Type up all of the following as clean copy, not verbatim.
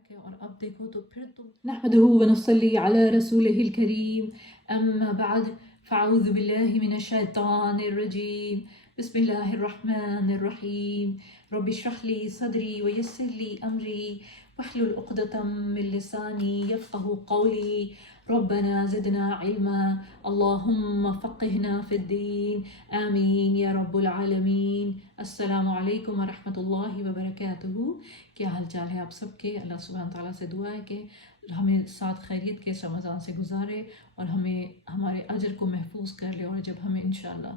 Crack है और अब देखो तो फिर तुम नहमदहु व नसल्ली अला रसूलिहिल करीम अम्मा बाद फ़अऊज़ु बिल्लाहि मिनश शैतानिर रजीम बिस्मिल्लाहिर रहमानिर रहीम रब्बि इश्रह ली सदरी व यस्सिर ली अमरी वहलुल उक़दतम मिन लिसानी यफ़क़हू क़ौली रब्बना ज़िदना इल्मा अल्लाहुम्मा फ़क़्हिना फ़िद्दीन आमीन या रब्बुल आलमीन। अस्सलामु अलैकुम व रहमतुल्लाहि व बरकातुहू। क्या हाल चाल है आप सबके? अल्लाह सुब्हान ताला से दुआ है कि हमें साथ खैरियत के रमज़ान से गुजारे और हमें हमारे अजर को महफूज कर ले, और जब हमें इंशाअल्लाह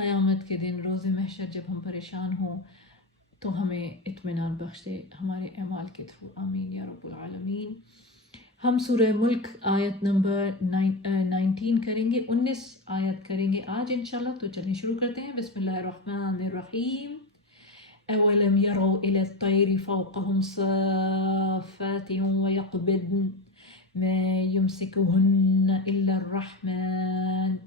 क़यामत के दिन रोज़े महशर जब हम परेशान हों तो हमें इत्मीनान बख्श दे हमारे अमाल के थ्रू। आमीन या रब्बुल आलमीन। हम सूरह मुल्क आयत नंबर 19 करेंगे, 19 आयत करेंगे आज इंशाल्लाह। तो चलिए शुरू करते हैं। बिस्मिल्लाहिर्रहमानिर्रहीम। अवलम यरौ इला तैरि फ़ौक़हुम साफ़ातिन व यक़बिद्न मा युमसिकुहुन्न इल्ला अर्रहमान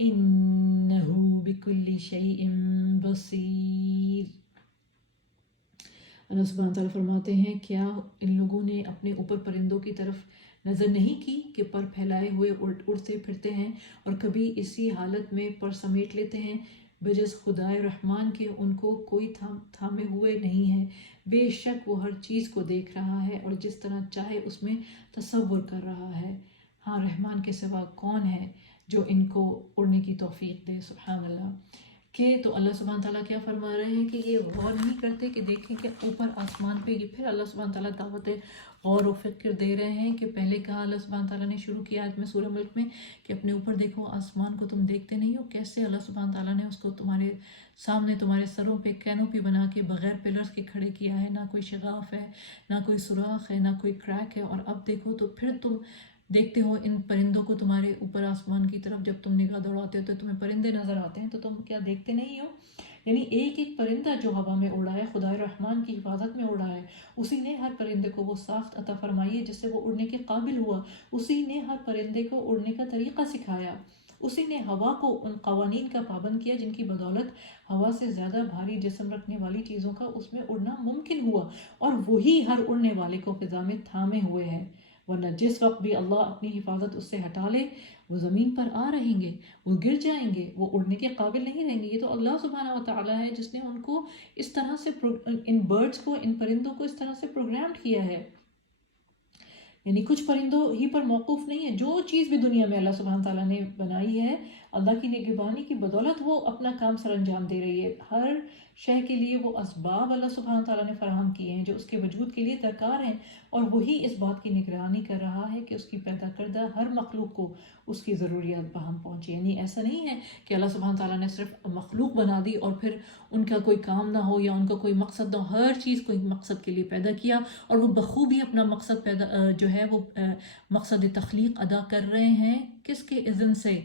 इन्नहु बिकुल्लि शैइन बसीर। अल्लाह सुब्हान ताला फरमाते हैं, क्या इन लोगों ने अपने ऊपर परिंदों की तरफ नज़र नहीं की कि पर फैलाए हुए उड़ते फिरते हैं और कभी इसी हालत में पर समेट लेते हैं। बजस खुदाए रहमान के उनको कोई थामे हुए नहीं है। बेशक वो हर चीज़ को देख रहा है और जिस तरह चाहे उसमें तसव्वुर कर रहा है। हाँ, रहमान के सिवा कौन है जो इनको उड़ने की तौफीक दे। सुभान अल्लाह। कि तो अल्लाह सुब्हान ताला क्या फरमा रहे हैं कि ये गौर नहीं करते कि देखें कि ऊपर आसमान पे, ये फिर अल्लाह सुब्हान ताला दावत गौर व फिक्र दे रहे हैं कि पहले कहा अल्लाह सुब्हान ताला ने शुरू किया आयत में सूरह मुल्क में कि अपने ऊपर देखो, आसमान को तुम देखते नहीं हो, कैसे अल्लाह सुब्हान ताला ने उसको तुम्हारे सामने तुम्हारे सरों पे कैनोपी बना के बग़ैर पिलर्स के खड़े किया है। ना कोई शगाफ है, ना कोई सुराख है, ना कोई क्रैक है। और अब देखो तो फिर तुम देखते हो इन परिंदों को तुम्हारे ऊपर आसमान की तरफ। जब तुम निगाह दौड़ाते हो तो तुम्हें परिंदे नज़र आते हैं, तो तुम क्या देखते नहीं हो? यानी एक एक परिंदा जो हवा में उड़ा है, खुदाए रहमान की हिफाजत में उड़ा है, उसी ने हर परिंदे को वो साख्त अता फरमाई है जिससे वो उड़ने के काबिल हुआ। उसी ने हर परिंदे को उड़ने का तरीक़ा सिखाया। उसी ने हवा को उन कवानीन का पाबंद किया जिनकी बदौलत हवा से ज़्यादा भारी जिस्म रखने वाली चीज़ों का उसमें उड़ना मुमकिन हुआ, और वही हर उड़ने वाले को फ़िज़ा में थामे हुए है। वरना जिस वक्त भी अल्लाह अपनी हिफाजत उससे हटा ले, वो ज़मीन पर आ रहेंगे, वो गिर जाएंगे, वो उड़ने के काबिल नहीं रहेंगे। ये तो अल्लाह सुब्हानहू व तआला है जिसने उनको इस तरह से, इन बर्ड्स को, इन परिंदों को इस तरह से प्रोग्राम किया है। यानी कुछ परिंदों ही पर मौकूफ़ नहीं है। जो चीज़ भी दुनिया में अल्लाह सुब्हानहू व तआला ने बनाई है, अल्लाह की निगहबानी की बदौलत वो अपना काम सर अंजाम दे रही है। हर शय के लिए वो असबाब अल्लाह सुब्हानहू व तआला ने फराहम किए हैं जो उसके वजूद के लिए दरकार हैं, और वही इस बात की निगरानी कर रहा है कि उसकी पैदा करदा हर मखलूक को उसकी ज़रूरियात बहम पहुँचे। यानी ऐसा नहीं है कि अल्लाह सुब्हानहू व तआला ने सिर्फ मखलूक बना दी और फिर उनका कोई काम ना हो या उनका कोई मकसद ना हो। हर चीज़ को एक मकसद के लिए पैदा किया और वो बखूबी अपना मकसद पैदा जो है वो मकसद तख्लीक अदा कर रहे हैं। किसके इज़्न से?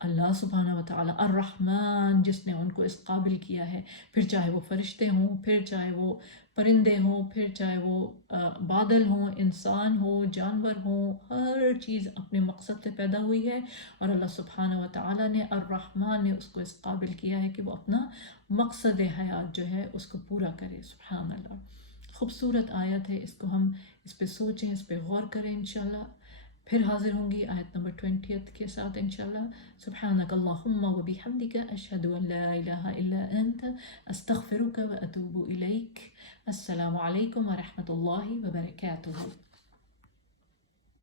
अल्लाह सुब्हानहू व तआला अर्रहमान, जिसने उनको इस काबिल किया है। फिर चाहे वो फरिश्ते हों, फिर चाहे वो परिंदे हों, फिर चाहे वो बादल हों, इंसान हो, जानवर हों, हर चीज़ अपने मकसद से पैदा हुई है। और अल्लाह सुब्हानहू व तआला ने, अर्रहमान ने उसको इस काबिल किया है कि वो अपना मकसद हयात जो है उसको पूरा करे। सुब्हान अल्लाह। खूबसूरत आयत है, इसको हम इस पे सोचें, इस पे गौर करें। इंशाल्लाह फिर हाजिर होंगी आयत नंबर 20 के साथ इंशाल्लाह। सुब्हानक अल्लाहुम्मा व बिहम्दिका अशहदु अन ला इलाहा इल्ला अंता अस्तगफिरुका व अतूबु इलैक। अस्सलामु अलैकुम व रहमतुल्लाहि व बरकातुहू।